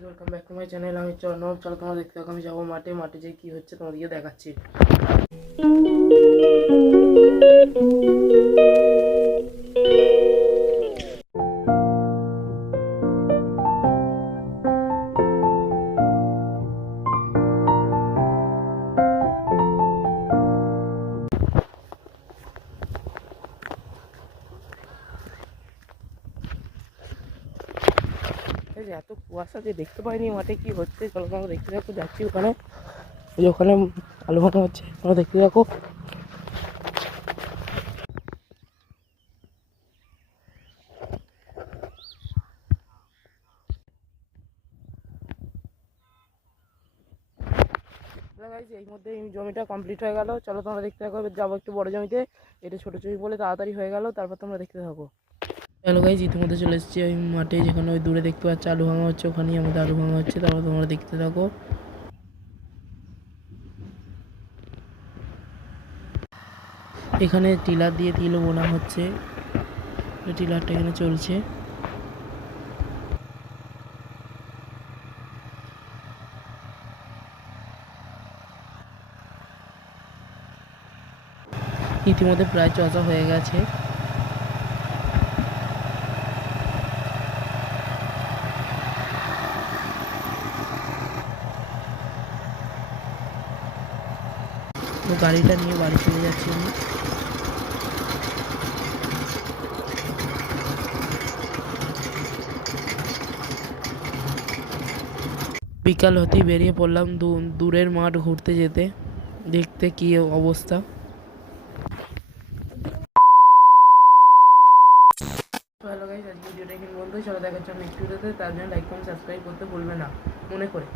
Guys welcome back to my channel. আমি চলো তোমরা দেখতে থাকো। আমি যাবো মাঠে যে কি হচ্ছে তোমাদেরকে দেখাচ্ছি। এত কুয়াশা যে দেখতে পাইনি মাঠে কি হচ্ছে। চলো তোমরা দেখতে থাকো। যাচ্ছি ওখানে, ওখানে আলু ভাটা হচ্ছে, তোমরা দেখতে থাকো। এই মধ্যে এই জমিটা কমপ্লিট হয়ে গেল। চলো তোমরা দেখতে থাকো। এবার যাবো একটু বড় জমিতে। এটা ছোট জমি বলে তাড়াতাড়ি হয়ে গেল, তারপর তোমরা দেখতে থাকো। হ্যালো গাইজ, ইতিমধ্যে চলে এসেছি ওই মাঠে, যেখানে ওই দূরে দেখতে পাচ্ছি আলু ভাঙা হচ্ছে। ওখানেই আমাদের আলু ভাঙা হচ্ছে, তারপর তোমরা দেখতে থাকো। এখানে টিলার দিয়ে তিল বোনা হচ্ছে, টিলারটা এখানে চলছে। ইতিমধ্যে প্রায় চষা হয়ে গেছে। তো গাড়িটা নিয়ে বাড়ি চলে যাচ্ছি আমি। বিকাল হতেই বেরিয়ে পড়লাম দূরের মাঠ ঘুরতে যেতে, দেখতে কি অবস্থা। হ্যালো গাইস, আজকে ভিডিওটা এখানে বন্ধ। চলো দেখার জন্য নেক্সট ভিডিওতে, তার জন্য লাইক কমেন্ট সাবস্ক্রাইব করতে ভুলবে না মনে করে।